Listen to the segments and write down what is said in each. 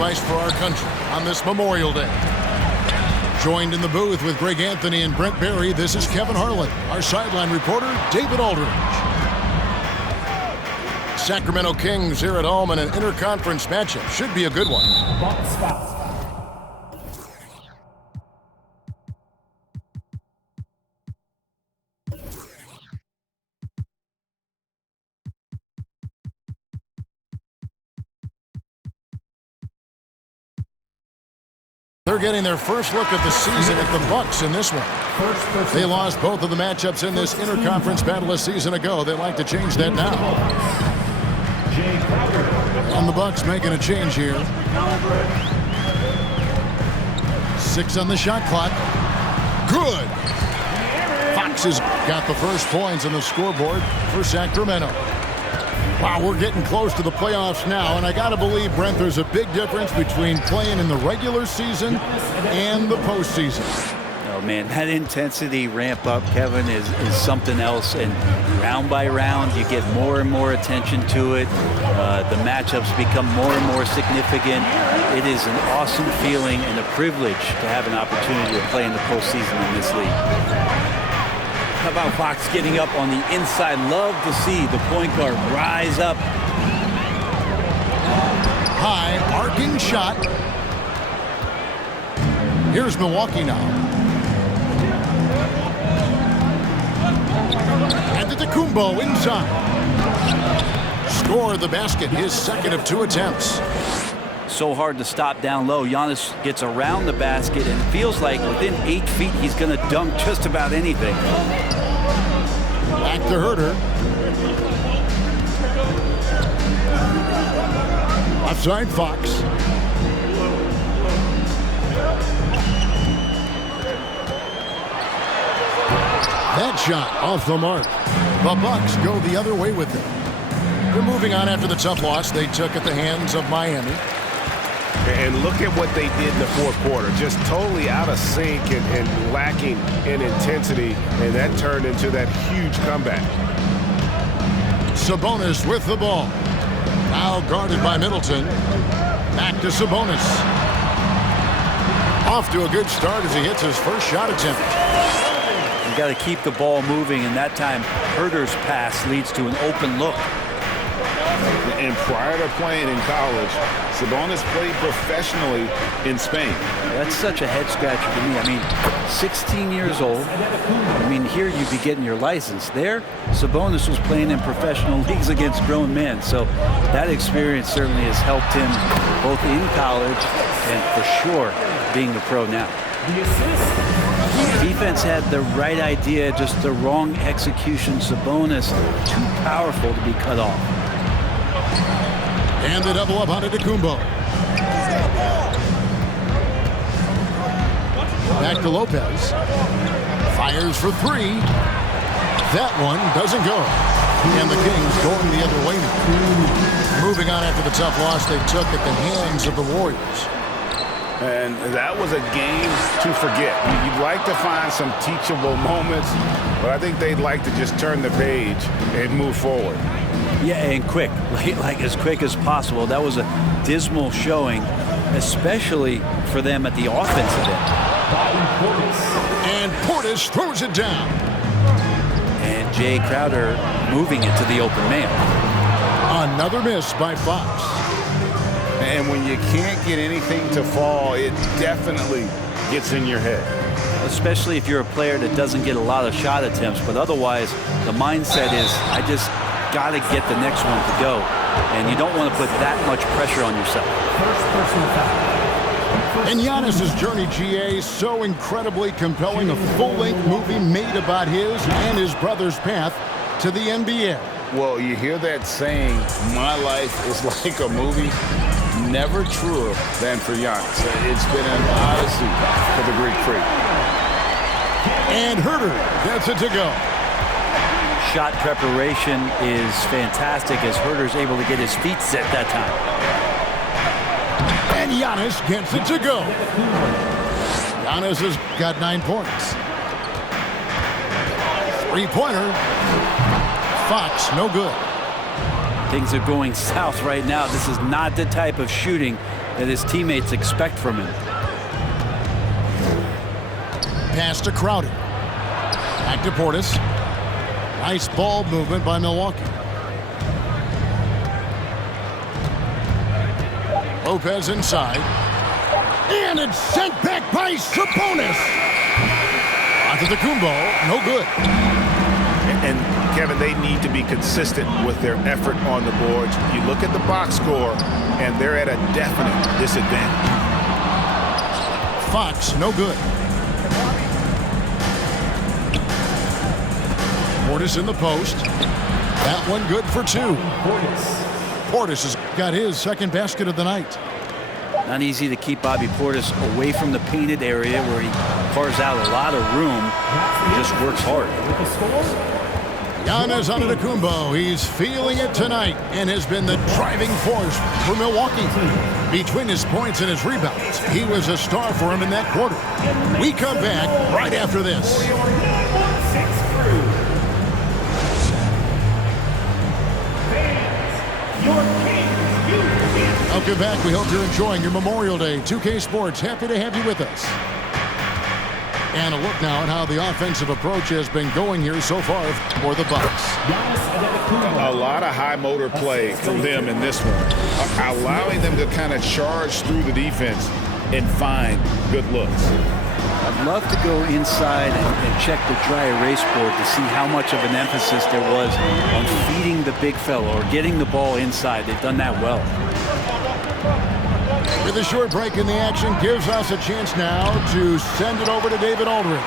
sacrificed for our country on this Memorial Day. Joined in the booth with Greg Anthony and Brent Barry, this is Kevin Harlan. Our sideline reporter, David Aldridge. Sacramento Kings here at home in an interconference matchup. Should be a good one. They're getting their first look at the season at the Bucks in this one. They lost both of the matchups in this interconference battle a season ago. They'd like to change that now. And the Bucks making a change here. 6 on the shot clock. Good. Fox has got the first points on the scoreboard for Sacramento. Wow, we're getting close to the playoffs now, and I got to believe, Brent, there's a big difference between playing in the regular season and the postseason. Oh, man, that intensity ramp up, Kevin, is something else, and round by round, you get more and more attention to it. The matchups become more and more significant. It is an awesome feeling and a privilege to have an opportunity to play in the postseason in this league. How about Fox getting up on the inside? Love to see the point guard rise up. High arcing shot. Here's Milwaukee now. And Antetokounmpo inside. Score the basket, his second of 2 attempts. So hard to stop down low. Giannis gets around the basket and it feels like within 8 feet he's going to dunk just about anything. Back to Herter. Offside Fox. That shot off the mark. The Bucks go the other way with it. They're moving on after the tough loss they took at the hands of Miami. And look at what they did in the fourth quarter. Just totally out of sync and lacking in intensity. And that turned into that huge comeback. Sabonis with the ball. Now guarded by Middleton. Back to Sabonis. Off to a good start as he hits his first shot attempt. You got to keep the ball moving, and that time Herter's pass leads to an open look. And prior to playing in college, Sabonis played professionally in Spain. That's such a head scratcher to me. I mean, 16 years old. I mean, here you'd be getting your license. There, Sabonis was playing in professional leagues against grown men. So that experience certainly has helped him both in college and for sure being a pro now. Defense had the right idea, just the wrong execution. Sabonis too powerful to be cut off. And the double up on Antetokounmpo. Back to Lopez. Fires for 3. That one doesn't go. And the Kings going the other way now. Moving on after the tough loss they took at the hands of the Warriors. And that was a game to forget. You'd like to find some teachable moments, but I think they'd like to just turn the page and move forward. Yeah, and quick, like as quick as possible. That was a dismal showing, especially for them at the offensive end. And Portis throws it down. And Jay Crowder moving it to the open man. Another miss by Fox. And when you can't get anything to fall, it definitely gets in your head. Especially if you're a player that doesn't get a lot of shot attempts, but otherwise the mindset is, I just got to get the next one to go. And you don't want to put that much pressure on yourself. And Giannis's journey, GA, so incredibly compelling. A full-length movie made about his and his brother's path to the NBA. Well, you hear that saying, my life is like a movie. Never truer than for Giannis. It's been an odyssey for the Greek freak. And Herter gets it to go. Shot preparation is fantastic as Herter's able to get his feet set that time. And Giannis gets it to go. Giannis has got 9 points. 3-pointer. Fox, no good. Things are going south right now. This is not the type of shooting that his teammates expect from him. Pass to Crowder. Back to Portis. Nice ball movement by Milwaukee. Lopez inside. And it's sent back by Sabonis. Antetokounmpo, no good. And Kevin, they need to be consistent with their effort on the boards. You look at the box score, and they're at a definite disadvantage. Fox, no good. Portis in the post. That one good for 2. Portis has got his second basket of the night. Not easy to keep Bobby Portis away from the painted area where he carves out a lot of room. He just works hard. Giannis Antetokounmpo, he's feeling it tonight and has been the driving force for Milwaukee. Between his points and his rebounds, he was a star for him in that quarter. We come back right after this. Welcome back. We hope you're enjoying your Memorial Day. 2K Sports, happy to have you with us. And a look now at how the offensive approach has been going here so far for the Bucks. A lot of high motor play from them in this one, allowing them to kind of charge through the defense and find good looks. I'd love to go inside and check the dry erase board to see how much of an emphasis there was on feeding the big fella or getting the ball inside. They've done that well. With a short break in the action, gives us a chance now to send it over to David Aldridge.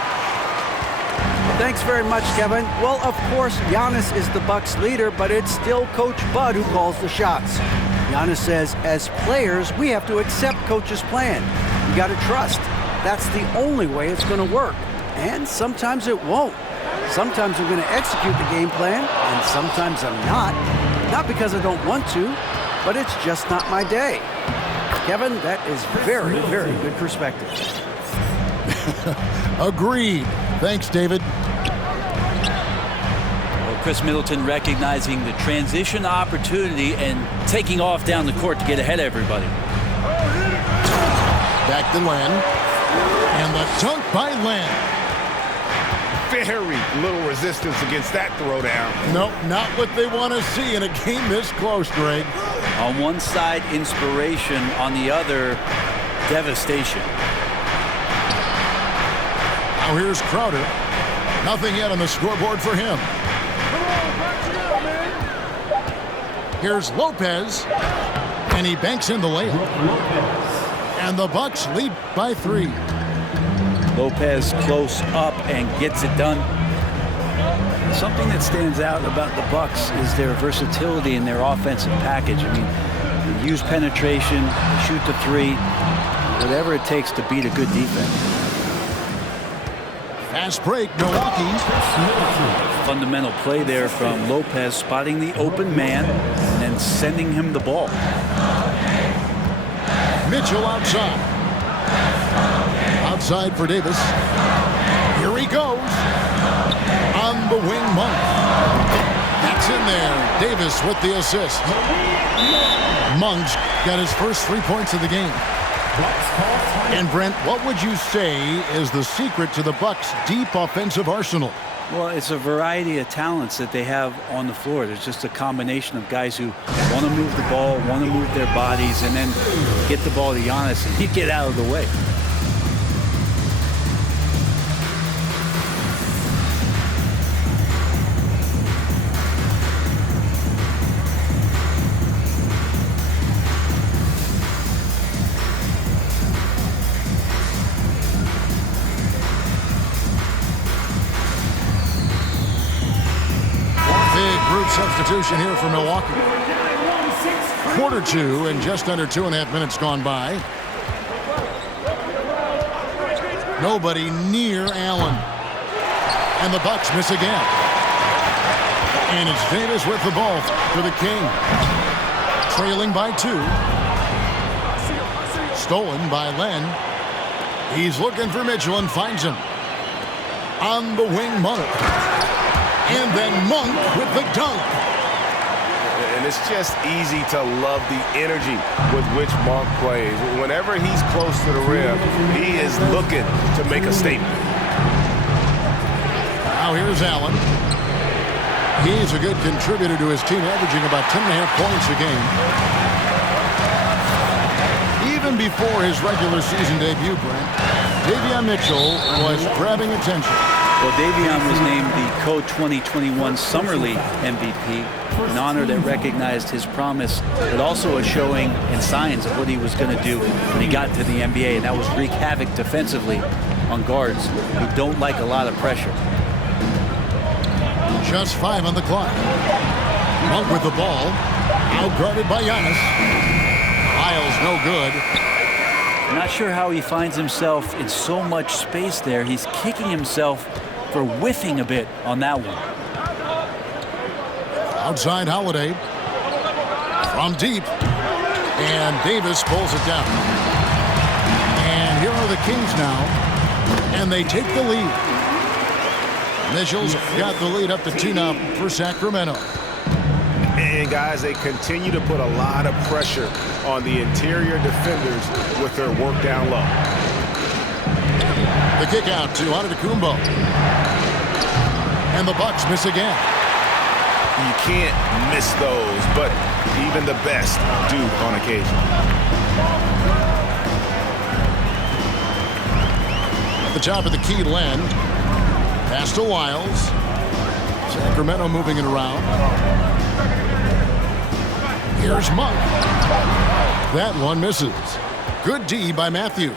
Thanks very much, Kevin. Well, of course, Giannis is the Bucks leader, but it's still Coach Bud who calls the shots. Giannis says, as players, we have to accept Coach's plan. You got to trust. That's the only way it's going to work. And sometimes it won't. Sometimes I'm going to execute the game plan, and sometimes I'm not. Not because I don't want to, but it's just not my day. Kevin, that is very, very good perspective. Agreed. Thanks, David. Well, Chris Middleton recognizing the transition opportunity and taking off down the court to get ahead of everybody. Back to Len. And the dunk by Len. Very little resistance against that throwdown. Nope, not what they want to see in a game this close, Greg. On one side, inspiration. On the other, devastation. Now here's Crowder. Nothing yet on the scoreboard for him. Here's Lopez. And he banks in the layup. And the Bucks lead by 3. Lopez close up and gets it done. Something that stands out about the Bucks is their versatility in their offensive package. I mean, they use penetration, they shoot the 3, whatever it takes to beat a good defense. Fast break, Milwaukee. Fundamental play there from Lopez, spotting the open man and then sending him the ball. Mitchell outside. Outside for Davis. Here he goes. On the wing, Monk. That's in there. Davis with the assist. Monk's got his first 3 points of the game. And Brent, what would you say is the secret to the Bucks' deep offensive arsenal? Well, it's a variety of talents that they have on the floor. There's just a combination of guys who want to move the ball, want to move their bodies, and then get the ball to Giannis and get out of the way. Substitution here for Milwaukee. Quarter 2 and just under 2.5 minutes gone by. Nobody near Allen. And the Bucks miss again. And it's Davis with the ball for the King. Trailing by 2. Stolen by Len. He's looking for Mitchell and finds him. On the wing, Monk. And then Monk with the dunk. And and it's just easy to love the energy with which Monk plays. Whenever he's close to the rim, he is looking to make a statement. Now here's Allen. He's a good contributor to his team, averaging about 10.5 points a game. Even before his regular season debut, Brent, Davion Mitchell was grabbing attention. Well, Davion was named the Co-2021 Summer League MVP, an honor that recognized his promise, but also a showing and signs of what he was going to do when he got to the NBA, and that was wreak havoc defensively on guards who don't like a lot of pressure. Just 5 on the clock. Monk with the ball, out-guarded by Giannis. Lyles no good. I'm not sure how he finds himself in so much space there. He's kicking himself for whiffing a bit on that one. Outside Holiday. From deep. And Davis pulls it down. And here are the Kings now. And they take the lead. Mitchell's got the lead up to 2 now for Sacramento. And guys, they continue to put a lot of pressure on the interior defenders with their work down low. The kick out to Antetokounmpo. And the Bucks miss again. You can't miss those, but even the best do on occasion. At the top of the key, Len. Pass to Lyles. Sacramento moving it around. Here's Monk. That one misses. Good D by Matthews.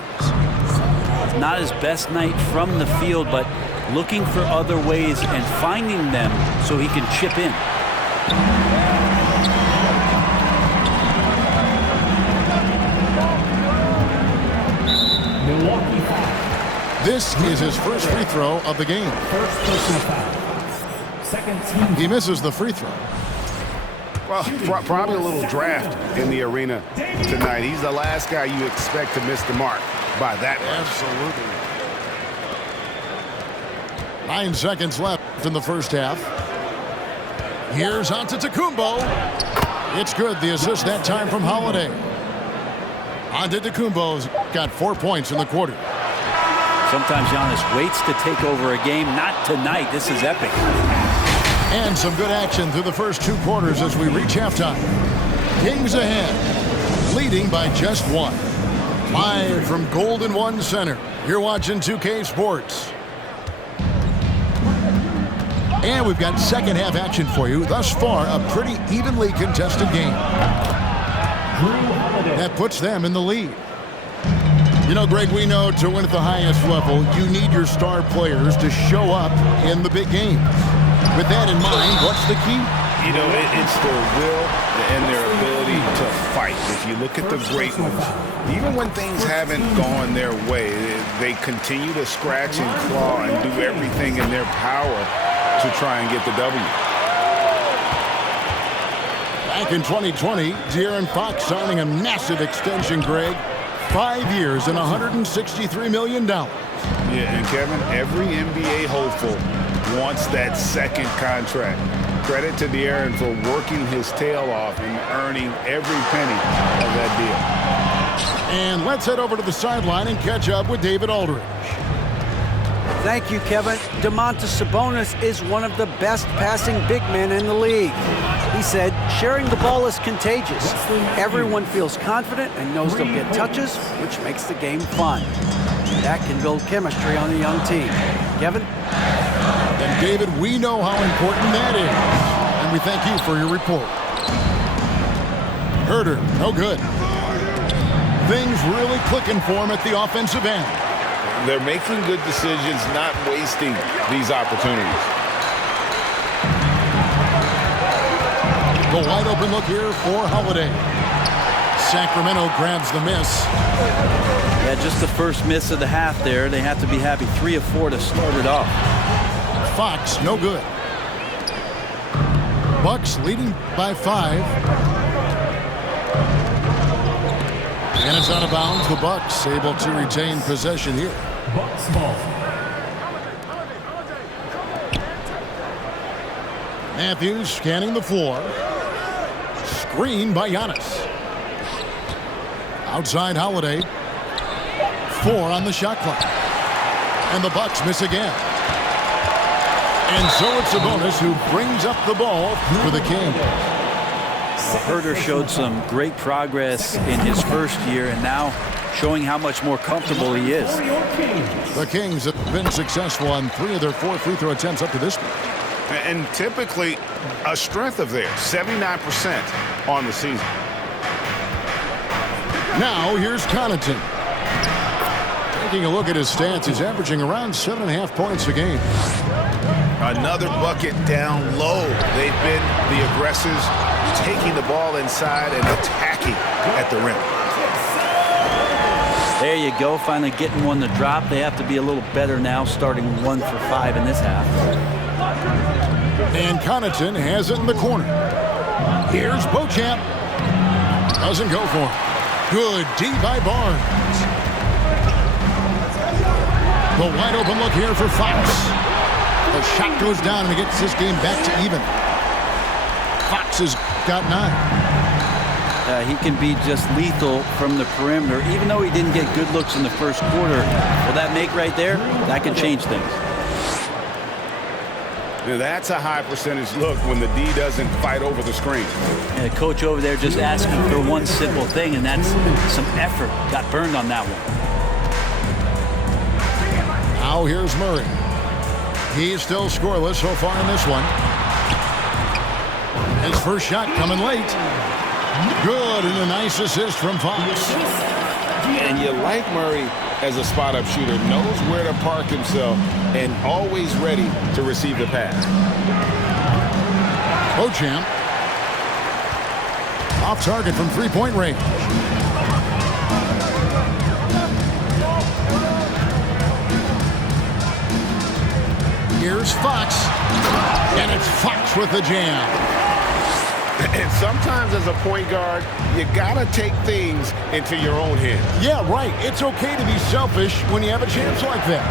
Not his best night from the field, but looking for other ways and finding them so he can chip in. This is his first free throw of the game. First personal foul. Second team. He misses the free throw. Well, probably a little draft in the arena tonight. He's the last guy you expect to miss the mark by that much. Absolutely. 9 seconds left in the first half. Here's Antetokounmpo. It's good. The assist that time from Holiday. Antetokounmpo's got 4 points in the quarter. Sometimes Giannis waits to take over a game. Not tonight. This is epic. And some good action through the first 2 quarters as we reach halftime. Kings ahead, leading by just 1. Live from Golden One Center, you're watching 2K Sports. And we've got second half action for you. Thus far, a pretty evenly contested game. That puts them in the lead. You know, Greg, we know to win at the highest level, you need your star players to show up in the big games. With that in mind, what's the key? You know, it's their will and their ability to fight. If you look at the great ones, even when things haven't gone their way, they continue to scratch and claw and do everything in their power to try and get the W. Back in 2020, De'Aaron Fox signing a massive extension, Greg. 5 years and $163 million. Yeah, and Kevin, every NBA hopeful wants that second contract. Credit to De'Aaron for working his tail off and earning every penny of that deal. And let's head over to the sideline and catch up with David Aldridge. Thank you, Kevin. Domantas Sabonis is one of the best passing big men in the league. He said, sharing the ball is contagious. Everyone feels confident and knows they'll get touches, which makes the game fun. That can build chemistry on a young team. Kevin? And David, we know how important that is. And we thank you for your report. Herter, no good. Things really clicking for him at the offensive end. They're making good decisions, not wasting these opportunities. The wide open look here for Holiday. Sacramento grabs the miss. Yeah, just the first miss of the half there. They have to be happy. 3 of 4 to start it off. Fox, no good. Bucks leading by 5. And it's out of bounds. The Bucks able to retain possession here. Bucks ball. Matthews scanning the floor. screen by Giannis. Outside Holiday. 4 on the shot clock. And the Bucks miss again. And so it's Sabonis who brings up the ball for the Kings. Herter showed some great progress in his first year and now showing how much more comfortable he is. The Kings have been successful on 3 of their 4 free throw attempts up to this point. And typically a strength of theirs, 79% on the season. Now here's Connaughton. Taking a look at his stats, he's averaging around 7.5 points a game. Another bucket down low. They've been the aggressors, taking the ball inside and attacking at the rim. There you go, finally getting one to drop. They have to be a little better now, starting 1 for 5 in this half. And Connaughton has it in the corner. Here's Beauchamp. Doesn't go for it. Good D by Barnes. The wide open look here for Fox. The shot goes down and it gets this game back to even. Fox has got 9. He can be just lethal from the perimeter, even though he didn't get good looks in the first quarter. Will that make right there? That can change things. Now that's a high percentage look when the D doesn't fight over the screen. And the coach over there just asking for one simple thing, and that's some effort. Got burned on that one. Now here's Murray. He's still scoreless so far in this one. His first shot coming late. Good, and a nice assist from Fox. And you like Murray as a spot-up shooter, knows where to park himself, and always ready to receive the pass. Beauchamp. Off target from three-point range. Here's Fox. And it's Fox with the jam. And sometimes as a point guard, you gotta take things into your own hands. Yeah, right. It's okay to be selfish when you have a chance like that.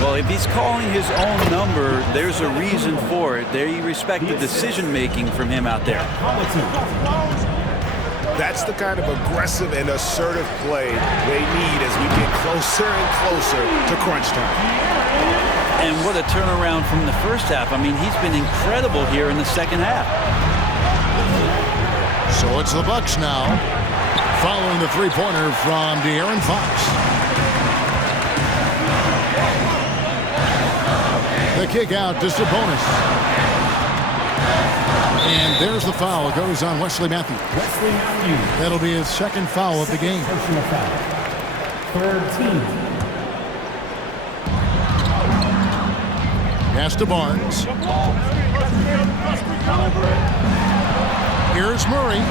Well, if he's calling his own number, there's a reason for it. There you respect the decision-making from him out there. That's the kind of aggressive and assertive play they need as we get closer and closer to crunch time. And what a turnaround from the first half. I mean, he's been incredible here in the second half. So it's the Bucks now, following the three-pointer from De'Aaron Fox. The kick out to Sabonis. And there's the foul. It goes on Wesley Matthews. Wesley Matthews. That'll be his second foul of the game. Personal foul. Third team. Pass to Barnes. Here's Murray.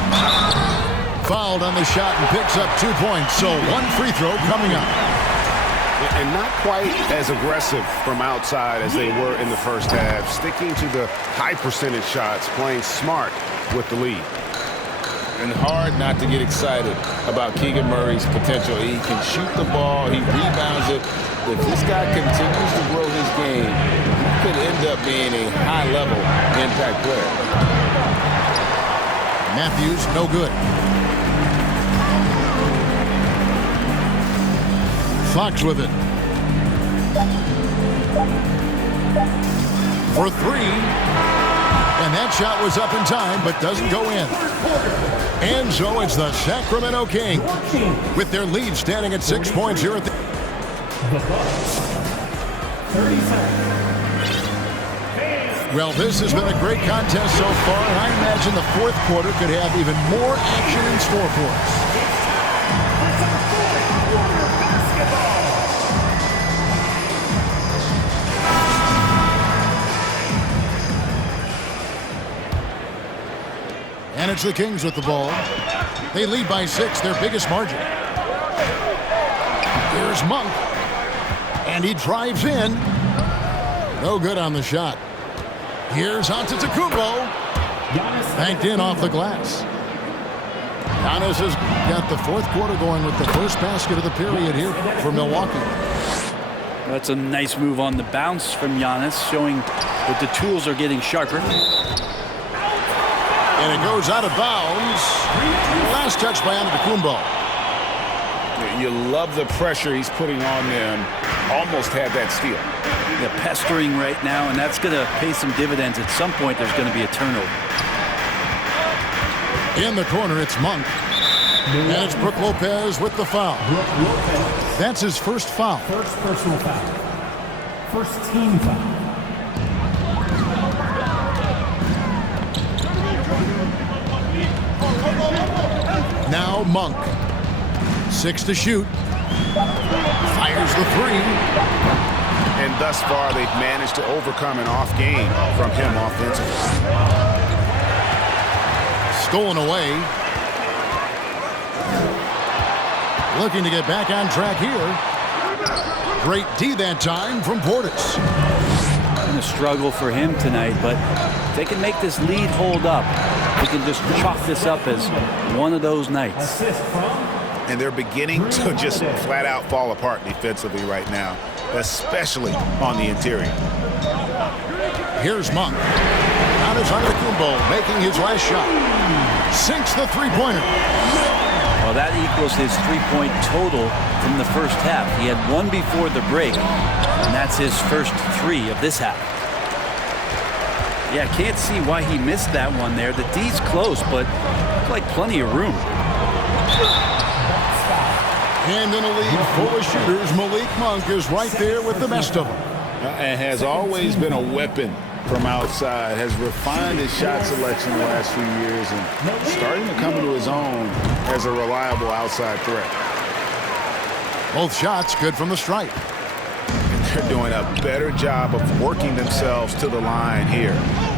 Fouled on the shot and picks up 2 points. So one free throw coming up. And not quite as aggressive from outside as they were in the first half. Sticking to the high percentage shots, playing smart with the lead. And hard not to get excited about Keegan Murray's potential. He can shoot the ball, he rebounds it. If this guy continues to grow his game, he could end up being a high-level impact player. Matthews, no good. Fox with it. For 3. And that shot was up in time, but doesn't go in. And so it's the Sacramento Kings with their lead standing at 6 points here at the... The Bucks. 30 seconds. Well, this has been a great contest so far, and I imagine the fourth quarter could have even more action in store for us. And it's the Kings with the ball. They lead by 6, their biggest margin. Here's Monk. And he drives in. No good on the shot. Here's Antetokounmpo. Banked in off the glass. Giannis has got the fourth quarter going with the first basket of the period here for Milwaukee. That's a nice move on the bounce from Giannis, showing that the tools are getting sharper. And it goes out of bounds. Last touch by Antetokounmpo. You love the pressure he's putting on them. Almost had that steal. They're pestering right now, and that's going to pay some dividends. At some point, there's going to be a turnover. In the corner, it's Monk. And it's Brook Lopez with the foul. That's his first foul. First personal foul. First team foul. Now Monk. 6 to shoot. Fires the 3. And thus far, they've managed to overcome an off game from him offensively. Stolen away. Looking to get back on track here. Great D that time from Portis. Going to struggle for him tonight, but if they can make this lead hold up, we can just chalk this up as one of those nights. Assist from And they're beginning to just flat out fall apart defensively right now, especially on the interior. Here's Monk. Out is Antetokounmpo making his last shot. Sinks the three-pointer. Well, that equals his three-point total from the first half. He had one before the break, and that's his first 3 of this half. Yeah, can't see why he missed that one there. The D's close, but looked like plenty of room. And in a league full of shooters, Malik Monk is right there with the best of them. And has always been a weapon from outside, has refined his shot selection the last few years and starting to come into his own as a reliable outside threat. Both shots good from the stripe. And they're doing a better job of working themselves to the line here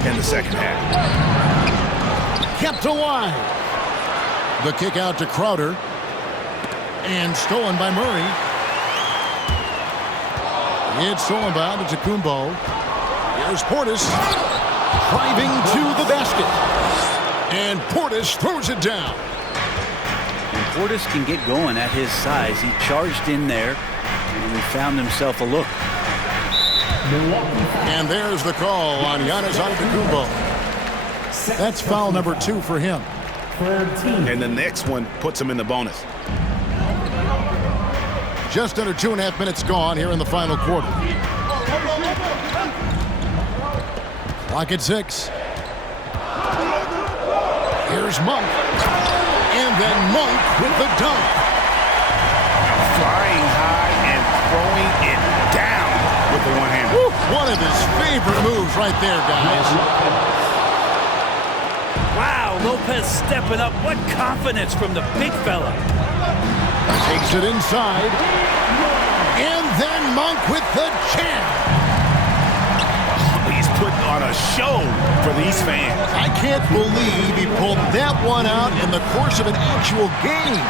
in the second half. Kept alive. The kick out to Crowder. And stolen by Murray. It's stolen by Antetokounmpo. Here's Portis. Driving to the basket. And Portis throws it down. And Portis can get going at his size. He charged in there, and he found himself a look. And there's the call on Giannis Antetokounmpo. That's foul number 2 for him. third team. And the next one puts him in the bonus. Just under 2.5 minutes gone here in the final quarter. Clock at 6. Here's Monk. And then Monk with the dunk. Flying high and throwing it down with the one-hander. One of his favorite moves right there, guys. Wow, Lopez stepping up. What confidence from the big fella. Takes it inside. And then Monk with the jam. He's putting on a show for these fans. I can't believe he pulled that one out in the course of an actual game.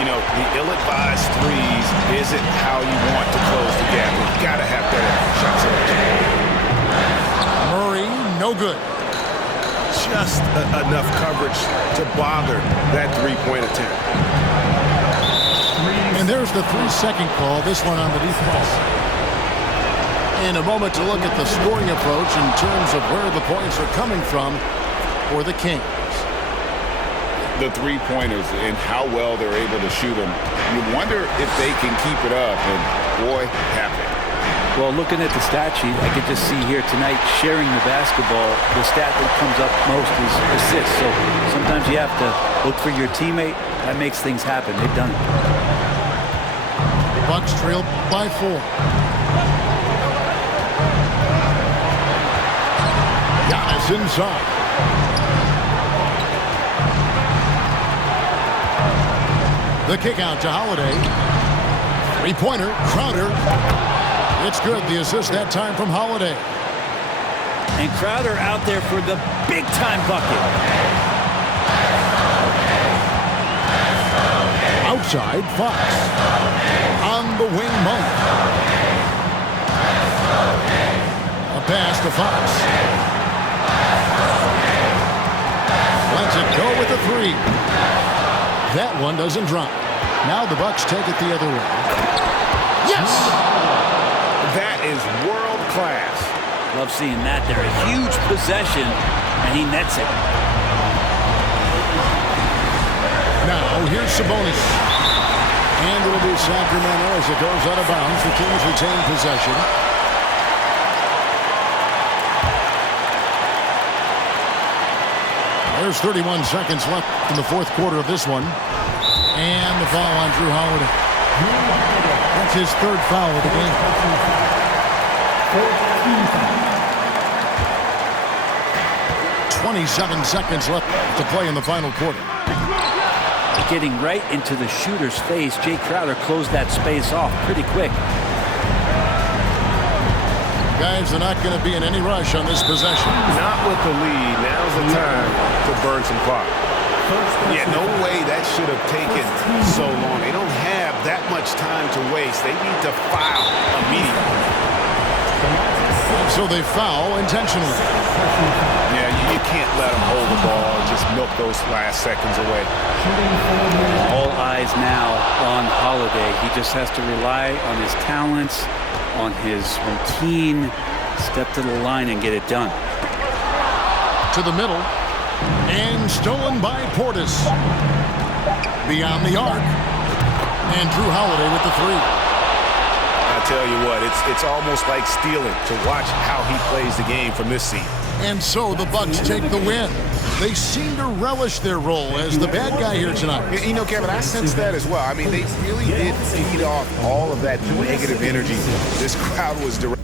You know, the ill-advised threes isn't how you want to close the gap. You've got to have better shot selection. Murray, no good. Just enough coverage to bother that three-point attempt. And there's the 3-second call, this one on the defense. In a moment to look at the scoring approach in terms of where the points are coming from for the Kings. The three-pointers and how well they're able to shoot them. You wonder if they can keep it up, and boy, have they. Well, looking at the stat sheet, I could just see here tonight sharing the basketball. The stat that comes up most is assists. So sometimes you have to look for your teammate. That makes things happen. They've done it. Bucks trail by 4. Giannis inside. The kick out to Holiday. Three-pointer, Crowder. It's good. The assist that time from Holiday. And Crowder out there for the big-time bucket. Outside, Fox. On the wing, Monk. A pass to Fox. Lets it go with a 3. That one doesn't drop. Now the Bucks take it the other way. Yes! That is world class. Love seeing that there. A huge possession, and he nets it. Now, here's Sabonis. And it'll be Sacramento as it goes out of bounds. The Kings retain possession. There's 31 seconds left in the fourth quarter of this one. And the foul on Drew Holiday. That's his third foul of the game. 27 seconds left to play in the final quarter. Getting right into the shooter's face, Jay Crowder closed that space off pretty quick. Guys, they're not going to be in any rush on this possession. Not with the lead. Now's the time to burn some clock. Yeah, no way that should have taken so long. They don't have that much time to waste. They need to foul immediately. And so they foul intentionally. Yeah, you can't let them hold the ball and just milk those last seconds away. All eyes now on Holiday. He just has to rely on his talents, on his routine, step to the line and get it done. To the middle. And stolen by Portis. Beyond the arc. And Drew Holiday with the three. I tell you what, it's almost like stealing to watch how he plays the game from this seat. And so the Bucks take the win. They seem to relish their role as the bad guy here tonight. You know, Kevin, I sense that as well. I mean, they really did feed off all of that negative energy this crowd was directing.